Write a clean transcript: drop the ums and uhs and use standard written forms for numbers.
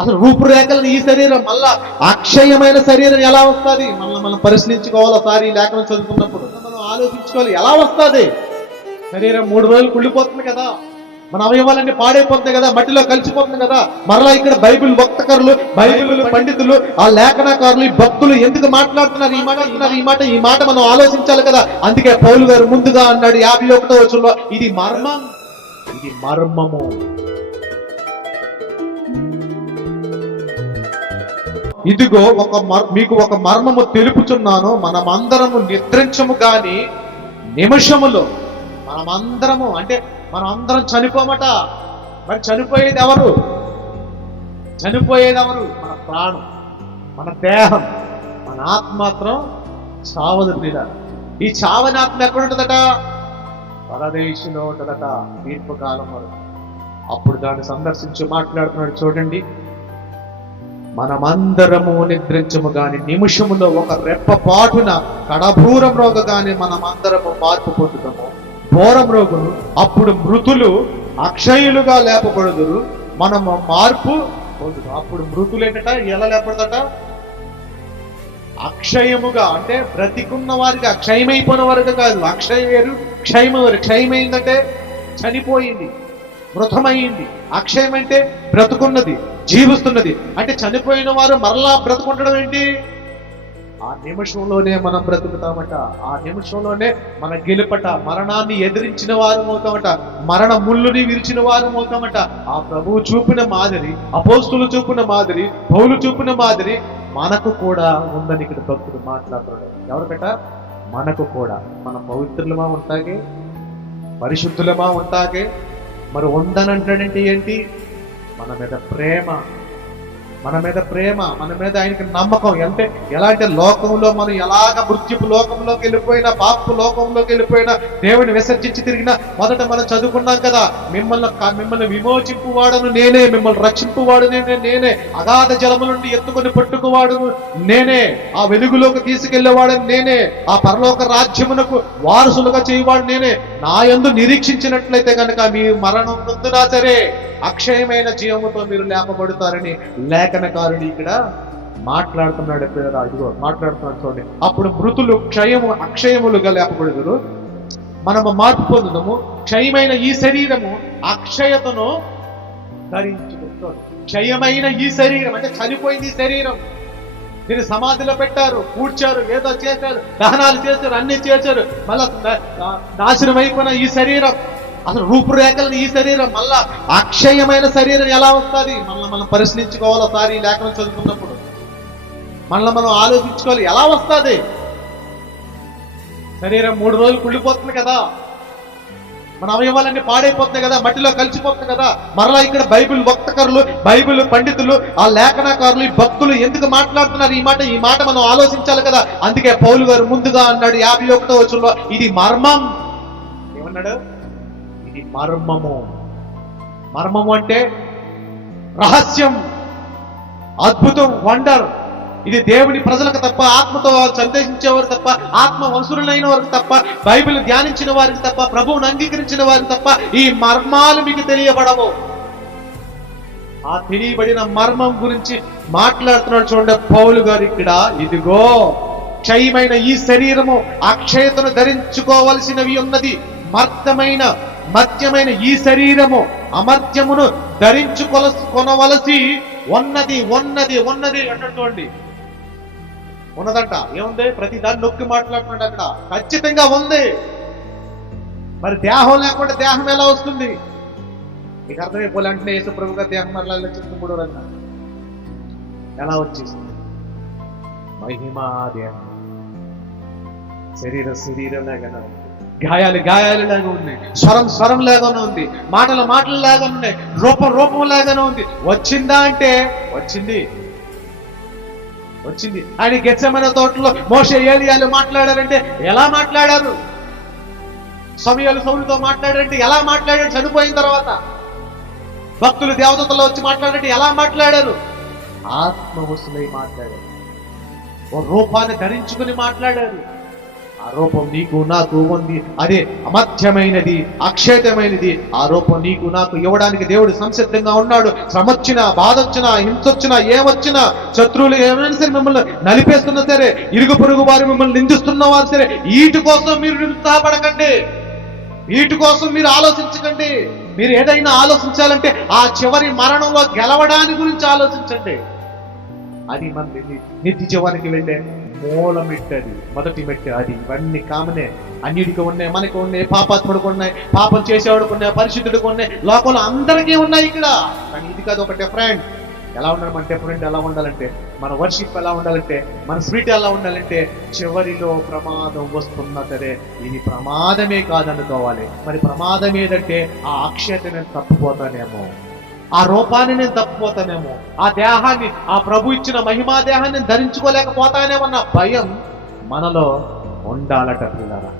అసలు రూపురేఖలను ఈ శరీరం మళ్ళా అక్షయమైన శరీరం ఎలా వస్తుంది? మనం పరిశీలించుకోవాలి. ఒకసారి ఈ లేఖనం చదువుకున్నప్పుడు మనం ఆలోచించుకోవాలి, ఎలా వస్తుంది? శరీరం 3 రోజులు కుళ్ళిపోతుంది కదా, మన అవయవాలన్నీ పాడైపోతుంది కదా, మట్టిలో కలిసిపోతుంది కదా. మరలా ఇక్కడ బైబిల్ వక్తకరులు, బైబిల్ పండితులు, ఆ లేఖనకారులు, ఈ భక్తులు ఎందుకు మాట్లాడుతున్నారు ఈ మాట మనం ఆలోచించాలి కదా. అందుకే పౌలు గారు ముందుగా అన్నాడు 51వ వచనంలో, ఇది మర్మము. ఇదిగో మీకు ఒక మర్మము తెలుపుచున్నాను, మనమందరము నిద్రించము గాని నిమిషములో. మనమందరము అంటే మనం అందరం చనిపోమట. మరి చనిపోయేది ఎవరు? మన ప్రాణం, మన దేహం, మన ఆత్మ మాత్రం చావదు. ఈ చావని ఆత్మ ఎక్కడ ఉంటుందట? పరదేశంలో ఉంటుందట, తీర్పు కాలం వరకు. అప్పుడు దాన్ని సందర్శించి మాట్లాడుతున్నాడు. చూడండి, మనమందరము నిద్రించము గాని నిమిషములో ఒక రెప్పపాటున కడభూరం రోగగానే మనమందరము మార్పు పొందుతాము. ఘోరం రోగులు అప్పుడు మృతులు అక్షయులుగా లేపబడుదురు, మనము మార్పు పొందుతాం. అప్పుడు మృతులు ఏంటట? ఎలా లేపడదట? అక్షయముగా. అంటే బ్రతికున్న వారికి, అక్షయమైపోయిన వారికి కాదు. అక్షయం వేరు, క్షయం వేరు. క్షయమైందంటే చనిపోయింది, మృతమైంది. అక్షయం అంటే బ్రతుకున్నది, జీవిస్తున్నది. అంటే చనిపోయిన వారు మరలా బ్రతుకుండడం ఏంటి? ఆ నిమిషంలోనే మనం బ్రతుకుతామట. ఆ నిమిషంలోనే మన గెలుపట. మరణాన్ని ఎదిరించిన వారు అవుతామట, మరణ ముళ్ళుని విరిచిన వారు అవుతామట. ఆ ప్రభువు చూపిన మాదిరి, అపోస్తులు చూపిన మాదిరి, పౌలు చూపిన మాదిరి మనకు కూడా ఉందని ఇక్కడ భక్తుడు మాట్లాడుతున్నాడు. ఎవరికట? మనకు కూడా. మనం పవిత్రులమా ఉంటాగే, పరిశుద్ధులమా ఉంటాగే. మరి ఉందనంటాడంటే ఏంటి? మన మీద ప్రేమ, మన మీద ఆయనకి నమ్మకం. అంటే ఎలా అంటే లోకంలో మనం ఎలాగ మృత్యుపు లోకంలోకి వెళ్ళిపోయినా, పాపపు లోకంలోకి వెళ్ళిపోయినా, దేవుని విసర్జించి తిరిగినా, మొదట మనం చదువుకున్నాం కదా, మిమ్మల్ని విమోచింపువాడను నేనే, మిమ్మల్ని రక్షింపువాడు నేనే, అగాధ జలము నుండి ఎత్తుకొని పట్టుకువాడును నేనే, ఆ వెలుగులోకి తీసుకెళ్లేవాడని నేనే, ఆ పరలోక రాజ్యమునకు వారసులుగా చేయవాడు నేనే. నా యందు నిరీక్షించినట్లయితే కనుక మీ మరణం పొందినా సరే అక్షయమైన జీవముతో మీరు లేపబడతారని లేఖనకారుడు ఇక్కడ మాట్లాడుతున్నాడు. ఇదిగో మాట్లాడుతున్నాడు చూడండి. అప్పుడు మృతులు అక్షయములుగా లేపబడుదురు, మనము మార్పు పొందుదాము. క్షయమైన ఈ శరీరము అక్షయతను ధరించుకుంటుంది. క్షయమైన ఈ శరీరం అంటే చనిపోయింది ఈ శరీరం. దీన్ని సమాధిలో పెట్టారు, పూడ్చారు, ఏదో చేశారు, దహనాలు చేశారు, అన్ని చేశారు. మళ్ళా నాశనం అయిపోయిన ఈ శరీరం, అసలు రూపురేఖలను ఈ శరీరం మళ్ళా అక్షయమైన శరీరం ఎలా వస్తుంది? మనం పరిశీలించుకోవాలి. ఒకసారి ఈ లేఖనం చదువుకున్నప్పుడు మనం ఆలోచించుకోవాలి, ఎలా వస్తుంది? శరీరం 3 రోజులు కుళ్ళిపోతుంది కదా, మన అవయవాలన్నీ పాడైపోతున్నాయి కదా, మట్టిలో కలిసిపోతుంది కదా. మరలా ఇక్కడ బైబిల్ వక్తకరులు, బైబిల్ పండితులు, ఆ లేఖనకారులు, ఈ భక్తులు ఎందుకు మాట్లాడుతున్నారు ఈ మాట మనం ఆలోచించాలి కదా. అందుకే పౌలు గారు ముందుగా అన్నాడు 51వ వచనంలో, ఇది మర్మం. ఏమన్నాడు? ఇది మర్మము. మర్మము అంటే రహస్యం, అద్భుతం, వండర్. ఇది దేవుని ప్రజలకు తప్ప, ఆత్మతో సందేశించేవారు తప్ప, ఆత్మ వంశులైన వారికి తప్ప, బైబిల్ ధ్యానించిన వారికి తప్ప, ప్రభువును అంగీకరించిన వారికి తప్ప ఈ మర్మాలు మీకు తెలియబడవు. ఆ తెలియబడిన మర్మం గురించి మాట్లాడుతున్నాడు చూడండి పౌలు గారు ఇక్కడ. ఇదిగో క్షయమైన ఈ శరీరము అక్షయతను ధరించుకోవలసినవి ఉన్నది. మర్త్యమైన ఈ శరీరము అమర్త్యమును ధరించుకొనవలసి ఉన్నది అన్నటువంటి ఉన్నదంట. ఏముంది? ప్రతి దాన్ని నొక్కి మాట్లాడుతున్నాడు అక్కడ. ఖచ్చితంగా ఉంది. మరి దేహం లేకుండా దేహం ఎలా వస్తుంది? మీకు అర్థమైపోలే అంటే యేసు ప్రభుగా దేహం మరలా చెప్తూ ఎలా వచ్చేసింది? మహిమా దేహం, శరీరం లాగానే ఉంది, గాయాలు లాగా ఉన్నాయి, స్వరం లాగానే ఉంది, మాటలు లాగానే ఉన్నాయి, రూపం లాగానే ఉంది. వచ్చిందా అంటే వచ్చింది. ఆయన గెత్సెమనే తోటలో మోషే ఏలియాలు మాట్లాడారంటే ఎలా మాట్లాడారు? సమూయేలు సౌలుతో మాట్లాడారంటే ఎలా మాట్లాడారు? చనిపోయిన తర్వాత భక్తులు దేవదూతలు వచ్చి మాట్లాడారంటే ఎలా మాట్లాడారు? ఆత్మవశులై మాట్లాడారు, ఓ రూపాన్ని ధరించుకుని మాట్లాడారు. ఆ రూపం నీకు నాకు ఉంది, అదే అమధ్యమైనది, అక్షేతమైనది. ఆ రూపం నీకు నాకు ఇవ్వడానికి దేవుడు సంసిద్ధంగా ఉన్నాడు. శ్రమొచ్చినా, బాధొచ్చినా, హింసొచ్చినా, ఏమొచ్చినా, శత్రువులు ఏమైనా సరే మిమ్మల్ని నలిపేస్తున్నా సరే, ఇరుగు పొరుగు వారు మిమ్మల్ని నిందిస్తున్న వారు సరే, వీటి కోసం మీరు నిరుత్సాహపడకండి, వీటి కోసం మీరు ఆలోచించకండి. మీరు ఏదైనా ఆలోచించాలంటే ఆ చివరి మరణంలో గెలవడాని గురించి ఆలోచించండి. అది మన నిత్య జీవానికి వెళ్ళే మూల మెట్టు, అది మొదటి మెట్టు. అది ఇవన్నీ కామనే, అన్యుడికి ఉన్నాయి, మనకి ఉన్నాయి, పాపాత్ముడికి ఉన్నాయి, పాపం చేసేవాడికి ఉన్నాయి, పరిశుద్ధుడికి ఉన్నాయి, లోకంలో అందరికీ ఉన్నాయి ఇక్కడ. కానీ ఇది కాదు, ఒక డిఫరెంట్. ఎలా ఉండాలి మన డిఫరెంట్? ఎలా ఉండాలంటే, మన వర్షిప్ ఎలా ఉండాలంటే, మన స్వీట్ ఎలా ఉండాలంటే, చివరిలో ప్రమాదం వస్తున్నా సరే ఇది ప్రమాదమే కాదనుకోవాలి. మరి ప్రమాదం ఏదంటే ఆ అక్షయత నేను తప్పిపోతానేమో, ఆ రూపాన్ని నేను తప్పిపోతానేమో, ఆ దేహాన్ని, ఆ ప్రభు ఇచ్చిన మహిమా దేహాన్ని ధరించుకోలేకపోతానేమన్న భయం మనలో ఉండాలట పిల్లరా.